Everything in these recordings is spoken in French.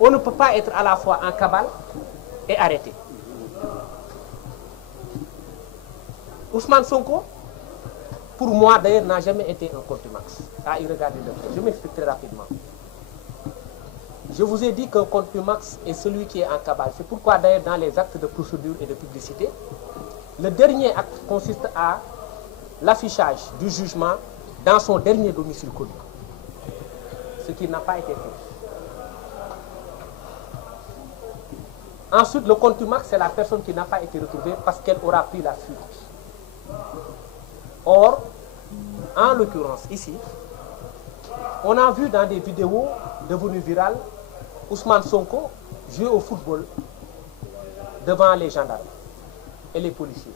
On ne peut pas être à la fois en cavale et arrêté. Ousmane Sonko, pour moi d'ailleurs, n'a jamais été un contumax. À y regarder de près. Je m'explique très rapidement. Je vous ai dit qu'un contumax est celui qui est en cavale. C'est pourquoi d'ailleurs dans les actes de procédure et de publicité, le dernier acte consiste à l'affichage du jugement dans son dernier domicile connu. Ce qui n'a pas été fait. Ensuite, le contumax, c'est la personne qui n'a pas été retrouvée parce qu'elle aura pris la fuite. Or, en l'occurrence ici, on a vu dans des vidéos devenues virales Ousmane Sonko jouer au football devant les gendarmes et les policiers.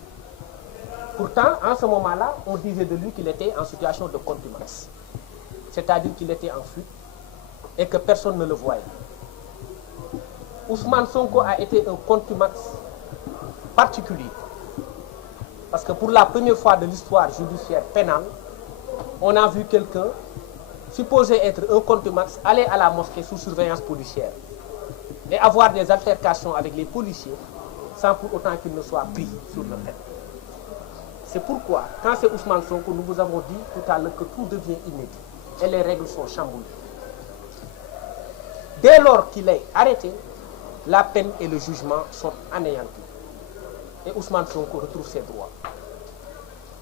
Pourtant, en ce moment-là, on disait de lui qu'il était en situation de contumace. C'est-à-dire qu'il était en fuite et que personne ne le voyait. Ousmane Sonko a été un contumax particulier. Parce que pour la première fois de l'histoire judiciaire pénale, on a vu quelqu'un supposé être un contumax aller à la mosquée sous surveillance policière et avoir des altercations avec les policiers sans pour autant qu'il ne soit pris sur le fait. C'est pourquoi, quand c'est Ousmane Sonko, nous vous avons dit tout à l'heure que tout devient inédit et les règles sont chamboulées. Dès lors qu'il est arrêté, la peine et le jugement sont anéantis. Et Ousmane Sonko retrouve ses droits.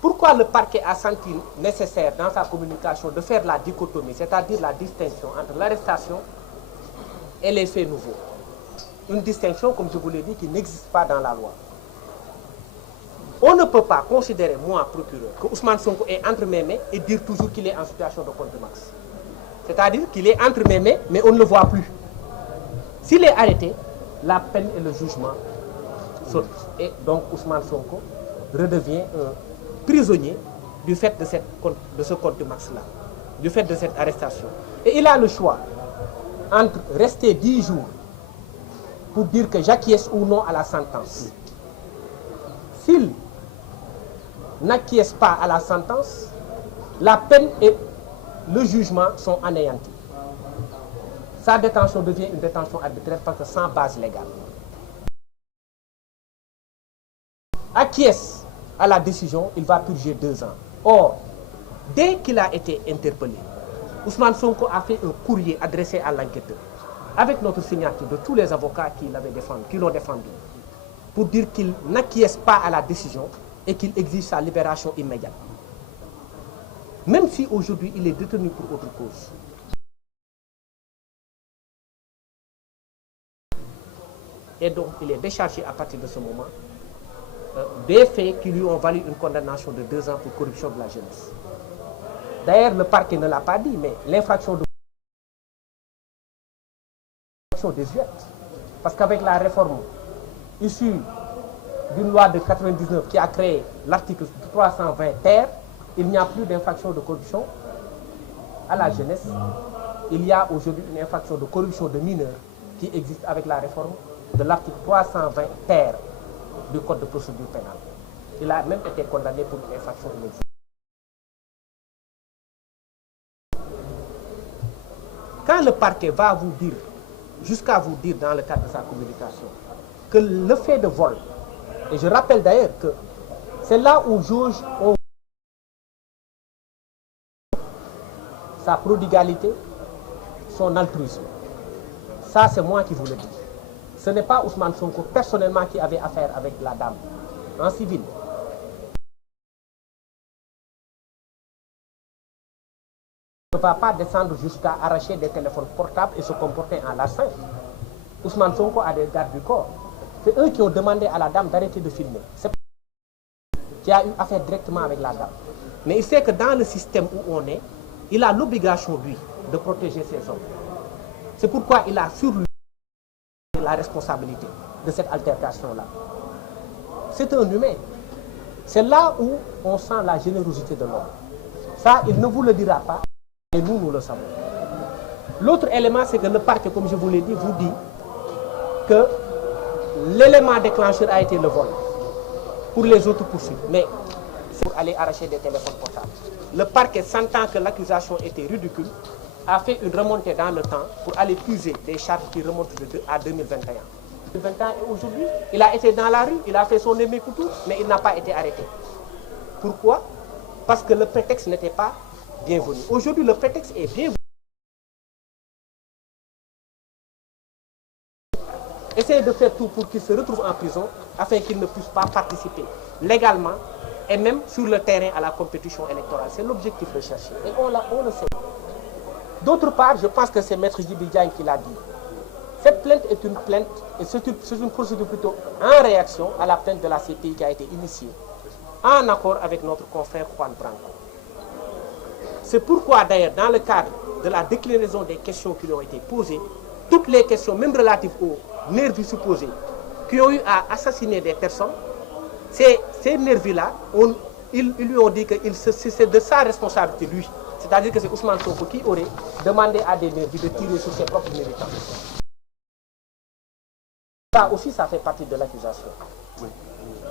Pourquoi le parquet a senti nécessaire dans sa communication de faire la dichotomie, c'est-à-dire la distinction entre l'arrestation et les faits nouveaux? Une distinction, comme je vous l'ai dit, qui n'existe pas dans la loi. On ne peut pas considérer, moi, procureur, que Ousmane Sonko est entre mes mains et dire toujours qu'il est en situation de contumace. C'est-à-dire qu'il est entre mes mains, mais on ne le voit plus. S'il est arrêté, la peine et le jugement sautent. Et donc Ousmane Sonko redevient un prisonnier du fait de ce contumace-là, du fait de cette arrestation. Et il a le choix entre rester 10 jours pour dire que j'acquiesce ou non à la sentence. S'il n'acquiesce pas à la sentence, la peine et le jugement sont anéantis. Sa détention devient une détention arbitraire parce que sans base légale. Acquiesce à la décision, il va purger 2 ans. Or, dès qu'il a été interpellé, Ousmane Sonko a fait un courrier adressé à l'enquêteur, avec notre signature de tous les avocats qui l'ont défendu, pour dire qu'il n'acquiesce pas à la décision et qu'il exige sa libération immédiate. Même si aujourd'hui il est détenu pour autre cause. Et donc il est déchargé à partir de ce moment des faits qui lui ont valu une condamnation de 2 ans pour corruption de la jeunesse. D'ailleurs, le parquet ne l'a pas dit, mais l'infraction désuète. Parce qu'avec la réforme issue d'une loi de 99 qui a créé l'article 320 ter, il n'y a plus d'infraction de corruption à la jeunesse. Il y a aujourd'hui une infraction de corruption de mineurs qui existe avec la réforme de l'article 320 ter du Code de procédure pénale. Il a même été condamné pour une infraction inexistante. Quand le parquet va vous dire, jusqu'à vous dire dans le cadre de sa communication, que le fait de vol, et je rappelle d'ailleurs que c'est là où jauge sa prodigalité, son altruisme. Ça, c'est moi qui vous le dis. Ce n'est pas Ousmane Sonko personnellement qui avait affaire avec la dame en civil. On ne va pas descendre jusqu'à arracher des téléphones portables et se comporter en larcin. Ousmane Sonko a des gardes du corps. C'est eux qui ont demandé à la dame d'arrêter de filmer. C'est pas qui a eu affaire directement avec la dame. Mais il sait que dans le système où on est, il a l'obligation, lui, de protéger ses hommes. C'est pourquoi il a sur lui la responsabilité de cette altercation-là. C'est un humain. C'est là où on sent la générosité de l'homme. Ça, il ne vous le dira pas, et nous, nous le savons. L'autre élément, c'est que le parquet, comme je vous l'ai dit, vous dit que l'élément déclencheur a été le vol. Pour les autres poursuites, mais c'est pour aller arracher des téléphones portables. Le parquet, sentant que l'accusation était ridicule, a fait une remontée dans le temps pour aller puiser des chartes qui remontent à 2021. 2021 et aujourd'hui, il a été dans la rue, il a fait son émé-coutou, mais il n'a pas été arrêté. Pourquoi? Parce que le prétexte n'était pas bienvenu. Aujourd'hui, le prétexte est bienvenu. Essayez de faire tout pour qu'il se retrouve en prison afin qu'il ne puisse pas participer légalement et même sur le terrain à la compétition électorale. C'est l'objectif recherché et on le sait. D'autre part, je pense que c'est Maître Djibi Diagne qui l'a dit. Cette plainte est une plainte et c'est une procédure plutôt en réaction à la plainte de la CPI qui a été initiée en accord avec notre confrère Juan Branco. C'est pourquoi d'ailleurs dans le cadre de la déclinaison des questions qui lui ont été posées, toutes les questions, même relatives aux nervis supposés qui ont eu à assassiner des personnes, ces nervis-là, ils lui ont dit que c'est de sa responsabilité, lui. C'est-à-dire que c'est Ousmane Sonko qui aurait demandé à des nervis de tirer sur ses propres militants. Ça aussi, ça fait partie de l'accusation. Oui.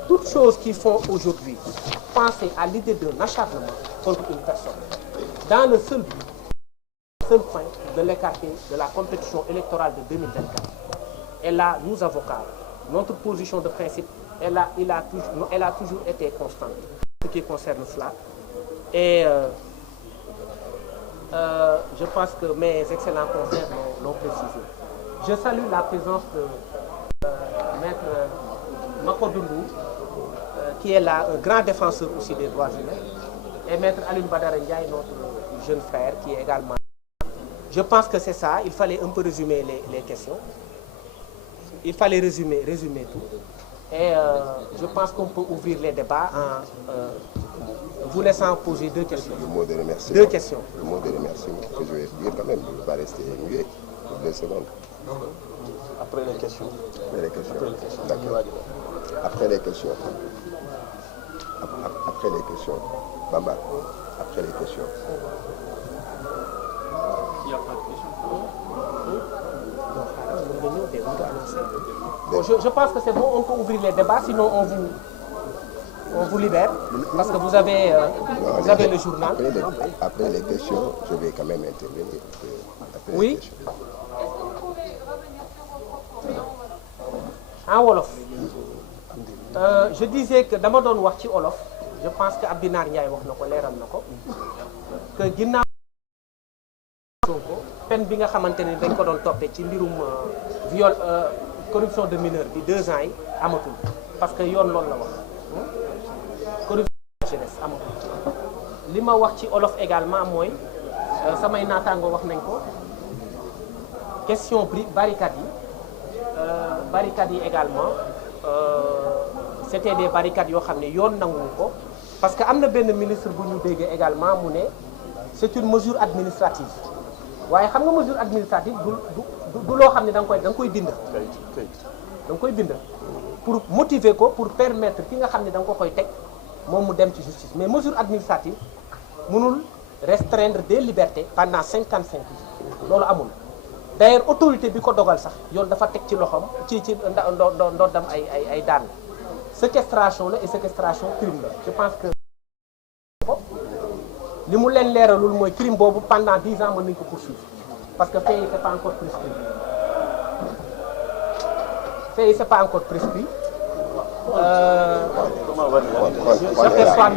Toutes choses qui font aujourd'hui penser à l'idée d'un acharnement contre une personne, dans le seul point de l'écarter de la compétition électorale de 2024. Et là, nous avocats, notre position de principe, elle a toujours été constante, ce qui concerne cela. Et je pense que mes excellents confrères l'ont précisé. Je salue la présence de Maître Makodundu, qui est là, un grand défenseur aussi des droits humains, et Maître Alioune Badara Ndiaye, notre jeune frère, qui est également. Je pense que c'est ça, il fallait un peu résumer les questions. Il fallait résumer tout. Et je pense qu'on peut ouvrir les débats en vous laissant poser deux questions. Le mot de remerciement. Deux questions. Le mot de remerciement que je vais dire quand même, je ne vais pas rester muet pour 2 secondes. Après les questions. Après les questions. D'accord. Après les questions. Après les questions. Bamba. Après les questions. Il n'y a pas de questions. Bon, je pense que c'est bon, on peut ouvrir les débats, sinon on vous libère, parce que vous avez le journal. Après les questions, je vais quand même intervenir. Après oui. Les questions. En wolof. Je disais que dama doon wax ci wolof, je pense que Abdinar Ndiaye wax na ko leeral na ko que ginnaaw Sonko peine bi nga xamante ne dañ ko doon toppee ci mbirum viol corruption de mineur bi 2 ans yi amatul parce que yoon loolu la wax corruption de jeunesse amatul. li ma wax ci wolof également mooy samay naataango wax nañ ko question barricades yi également c'était des barricades yoo xam ne yoon nangu ko parce que am na benn ministre bu ñu déggee également mu ne c'est une mesure administrative waaye xam nga mesure administrative du loo xam ne da nga koy bind. da nga koy bind pour motiver ko pour permettre ki nga xam ne da nga ko koy teg moom mu dem ci justice mais mesure administrative mënul restreindre des libertés pendant 55 jours loolu amul. D'ailleurs autorité bi ko dogal sax yoon dafa teg ci loxoom ci ndoddam ay daan séquestration la et séquestration crime la je pense que li mu leen leeralul mooy crime boobu pendant 10 ans mën nañu ko poursuivre parce que fait yi c'est pas encore prescrit je perçois